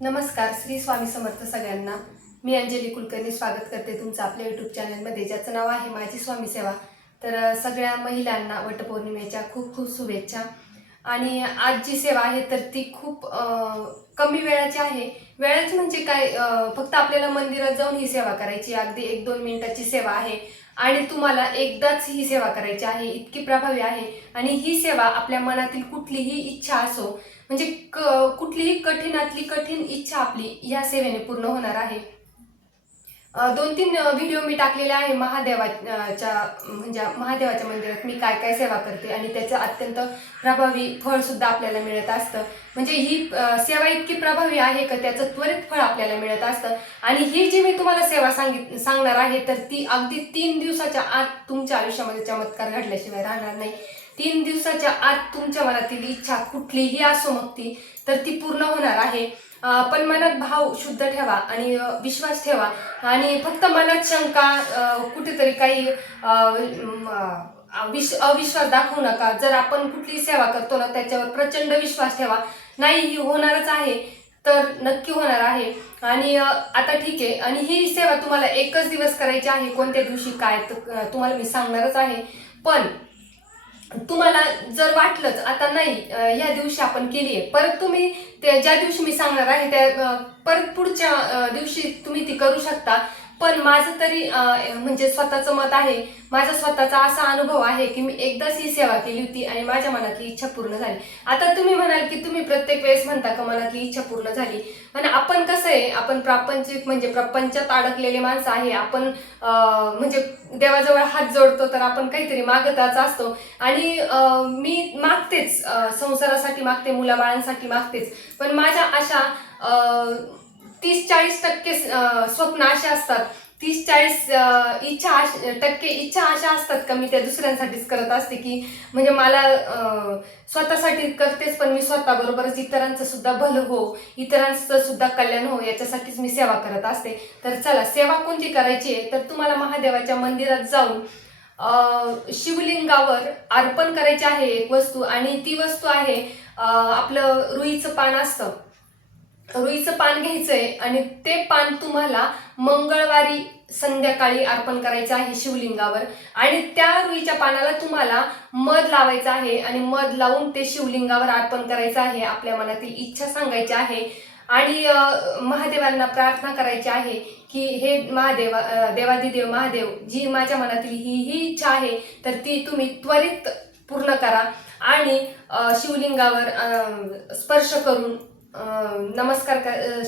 नमस्कार, श्री स्वामी समर्थ सगळ्यांना. मी अंजली कुलकर्णी स्वागत करते तुमचं आपल्या यूट्यूब चॅनलमध्ये, ज्याचं नाव आहे माझी स्वामी सेवा. तर सगळ्या महिलांना वटपौर्णिमेच्या खूप खूप शुभेच्छा. आणि आज जी सेवा आहे तर ती खूप कमी वेळाची आहे. वेळाची म्हणजे काय, फक्त आपल्याला मंदिरात जाऊन ही सेवा करायची, अगदी 1-2 मिनिटाची सेवा आहे. आणि तुम्हाला एकदाच ही सेवा करायची आहे, इतकी प्रभावी आहे. आणि ही सेवा आपल्या मनातील कुठलीही इच्छा असो, म्हणजे कुठलीही कठीणातली कठीण इच्छा आपली या सेवेने पूर्ण होणार आहे. 2-3 व्हिडिओ मी टाकलेले आहे महादेवाच्या, म्हणजे महादेवाच्या मंदिरात मी काय काय सेवा करते आणि त्याचं अत्यंत प्रभावी फळ सुद्धा आपल्याला मिळत असतं. म्हणजे ही सेवा इतकी प्रभावी आहे का त्याचं त्वरित फळ आपल्याला मिळत असतं. आणि ही जी मी तुम्हाला सेवा सांगणार आहे तर ती अगदी 3 दिवसाच्या आत तुमच्या आयुष्यामध्ये चमत्कार घडल्याशिवाय राहणार नाही. 3 दिवसाच्या आत तुमच्या मनातील इच्छा कुठलीही असो मग ती, तर ती पूर्ण होणार आहे. पण मनात भाव शुद्ध ठेवा आणि विश्वास ठेवा. आणि फक्त मनात शंका, कुठेतरी काही अविश्वास दाखवू नका. जर आपण कुठली सेवा करतो ना त्याच्यावर प्रचंड विश्वास ठेवा. नाही, ही होणारच आहे तर नक्की होणार आहे. आणि आता ठीक आहे. आणि ही सेवा तुम्हाला एकच दिवस करायची आहे. कोणत्या दिवशी काय तुम्हाला मी सांगणारच आहे. पण तुम्हाला जर वाटलंच आता नाही, या दिवशी आपण केली आहे, परत तुम्ही ज्या दिवशी मी सांगणार आहे त्या परत पुढच्या दिवशी तुम्ही ती करू शकता. पण माझं तरी म्हणजे स्वतःचं मत आहे, माझा स्वतःचा असा अनुभव आहे की मी एकदाच ही सेवा केली होती आणि माझ्या मनातली इच्छा पूर्ण झाली. आता तुम्ही म्हणाल की तुम्ही प्रत्येक वेळेस म्हणता का मनातली इच्छा पूर्ण झाली, पण आपण कसं आहे, आपण प्रापंचिक म्हणजे प्रपंचात अडकलेले माणसं आहे. आपण म्हणजे देवाजवळ हात जोडतो तर आपण काहीतरी मागतच असतो. आणि मी मागतेच, संसारासाठी मागते, मुलाबाळांसाठी मागतेच. पण माझ्या अशा 30-40% स्वप्न असे असतात, 30-40 टक्के इच्छा अशा असतात का मी त्या दुसऱ्यांसाठीच करत असते, की म्हणजे मला स्वतःसाठी करतेच पण मी स्वतःबरोबरच इतरांचं सुद्धा भलं हो, इतरांचं सुद्धा कल्याण हो याच्यासाठीच मी सेवा करत असते. तर चला, सेवा कोणती करायची आहे तर तुम्हाला महादेवाच्या मंदिरात जाऊन शिवलिंगावर अर्पण करायची आहे एक वस्तू. आणि ती वस्तू आहे आपलं रुईचं पान असतं. रुईचं पान घ्यायचंय आणि ते पान तुम्हाला मंगळवारी संध्याकाळी अर्पण करायचं आहे शिवलिंगावर. आणि त्या रुईच्या पानाला तुम्हाला मध लावायचं आहे आणि मध लावून ते शिवलिंगावर अर्पण करायचं आहे. आपल्या मनातील इच्छा सांगायची आहे आणि महादेवांना प्रार्थना करायची आहे की हे देवादिदेव महादेव, जी माझ्या मनातील ही इच्छा आहे तर ती तुम्ही त्वरित पूर्ण करा. आणि शिवलिंगावर स्पर्श करून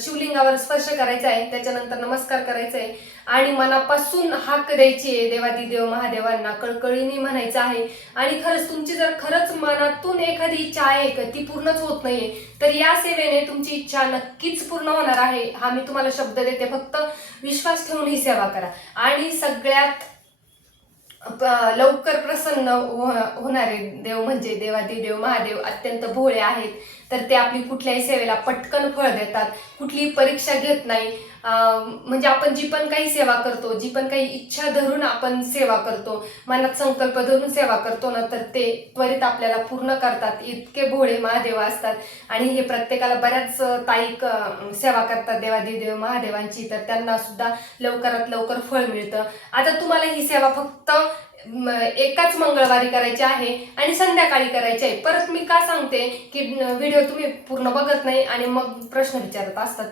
शिवलिंगावर स्पर्श करायचा आहे. त्याच्यानंतर नमस्कार करायचा आहे आणि मनापासून हाक द्यायची आहे देवादिदेव महादेवांना, कळकळीने म्हणायचं आहे. आणि खरंच तुमची जर खरंच मनातून एखादी इच्छा आहे का ती पूर्णच होत नाहीये तर या सेवेने तुमची इच्छा नक्कीच पूर्ण होणार आहे. हा मी तुम्हाला शब्द देते. फक्त विश्वास ठेवून ही सेवा करा. आणि सगळ्यात लवकर प्रसन्न होणारे देव म्हणजे देवादिदेव महादेव अत्यंत भोळे आहेत. तर ते आपली कुठल्याही सेवेला पटकन फळ देतात, कुठलीही परीक्षा घेत नाही. म्हणजे आपण जी पण काही सेवा करतो, जी पण काही इच्छा धरून आपण सेवा करतो, मनात संकल्प धरून सेवा करतो ना, तर ते त्वरित आपल्याला पूर्ण करतात. इतके भोळे महादेव असतात. आणि हे प्रत्येकाला बऱ्याच ताई सेवा करतात देवादिदेव महादेवांची, तर त्यांना सुद्धा लवकरात लवकर फळ मिळतं. आता तुम्हाला ही सेवा फक्त एकाच मंगळवारी करायची आहे आणि संध्याकाळी करायची आहे. परत मी का सांगते की व्हिडिओ तुम्ही पूर्ण बघत नाही आणि मग प्रश्न विचारत असतात.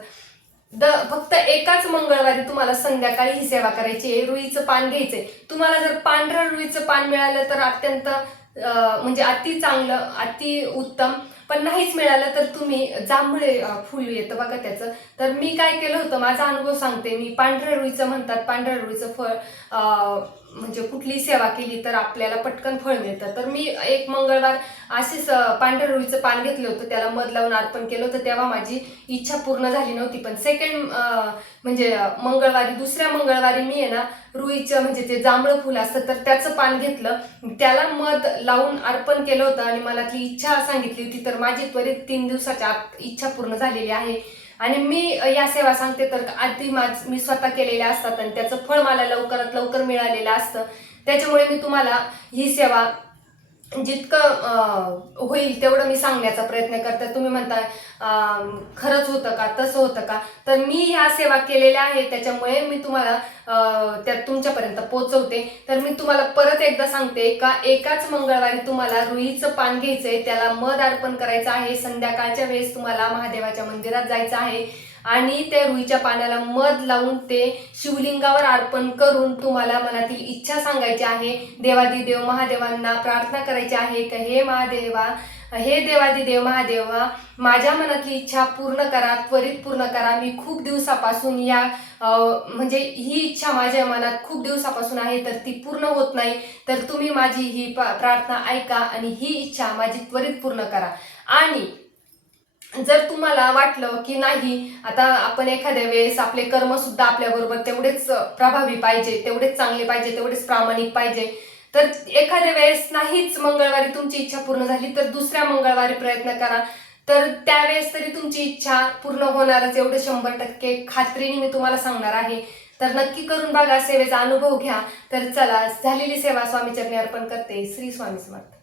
फक्त एकाच मंगळवारी तुम्हाला संध्याकाळी ही सेवा करायची आहे. रुईचं पान घ्यायचंय. तुम्हाला जर पांढरं रुईचं पान मिळालं तर अत्यंत म्हणजे अति चांगलं, अति उत्तम. पण नाहीच मिळालं तर तुम्ही जांभळे फुल येतं बघा त्याचं, तर मी काय केलं होतं, माझा अनुभव सांगते. मी पांढऱ्या रुईचं म्हणतात, पांढऱ्या रुईचं फळ म्हणजे कुठली सेवा केली तर आपल्याला पटकन फळ मिळतं. तर मी एक मंगळवार असेच पांढऱ्या रुईचं पान घेतलं होतं, त्याला मध लावून अर्पण केलं होतं. तेव्हा माझी इच्छा पूर्ण झाली नव्हती. पण सेकंड म्हणजे मंगळवारी, दुसऱ्या मंगळवारी मी आहे ना रुईचं म्हणजे ते जांभळं फुल असतं तर त्याचं पान घेतलं, त्याला मध लावून अर्पण केलं होतं आणि मनातली इच्छा सांगितली होती. तर माझी त्वरित 3 दिवसाच्या आत इच्छा पूर्ण झालेली आहे. आणि मी या सेवा सांगते तर आधी मी स्वतः केलेल्या असतात आणि त्याचं फळ मला लवकरात लवकर मिळालेलं असतं. त्याच्यामुळे मी तुम्हाला ही सेवा जितकं होईल तेवढं मी सांगण्याचा प्रयत्न करते. तुम्ही म्हणता खरंच होतं का, तसं होतं का. तर मी ह्या सेवा केलेल्या आहेत, त्याच्यामुळे मी तुम्हाला त्या तुमच्यापर्यंत पोहोचवते. तर मी तुम्हाला परत एकदा सांगते का एकाच मंगळवारी तुम्हाला रुईचं पान घ्यायचंय, त्याला मध अर्पण करायचं आहे. संध्याकाळच्या वेळेस तुम्हाला महादेवाच्या मंदिरात जायचं आहे आणि त्या रुईच्या पानाला मध लावून ते शिवलिंगावर अर्पण करून तुम्हाला मनातील इच्छा सांगायची आहे. देवादिदेव महादेवांना प्रार्थना करायची आहे की हे महादेवा, हे देवादिदेव महादेवा, माझ्या मनातली इच्छा पूर्ण करा, त्वरित पूर्ण करा. मी खूप दिवसापासून या म्हणजे ही इच्छा माझ्या मनात खूप दिवसापासून आहे, तर ती पूर्ण होत नाही. तर तुम्ही माझी ही प्रार्थना ऐका आणि ही इच्छा माझी त्वरित पूर्ण करा. आणि जर तुम्हाला वाटलं की नाही, आता आपण एखाद्या वेळेस आपले कर्म सुद्धा आपल्याबरोबर तेवढेच प्रभावी पाहिजे, तेवढेच चांगले पाहिजे, तेवढेच प्रामाणिक पाहिजे, तर एखाद्या वेळेस नाहीच मंगळवारी तुमची इच्छा पूर्ण झाली तर दुसऱ्या मंगळवारी प्रयत्न करा. तर त्यावेळेस तरी तुमची इच्छा पूर्ण होणारच, एवढे 100% खात्रीने मी तुम्हाला सांगणार आहे. तर नक्की करून बघा, सेवेचा अनुभव घ्या. तर चला, झालेली सेवा स्वामी चरणी अर्पण करते. श्री स्वामी समर्थ.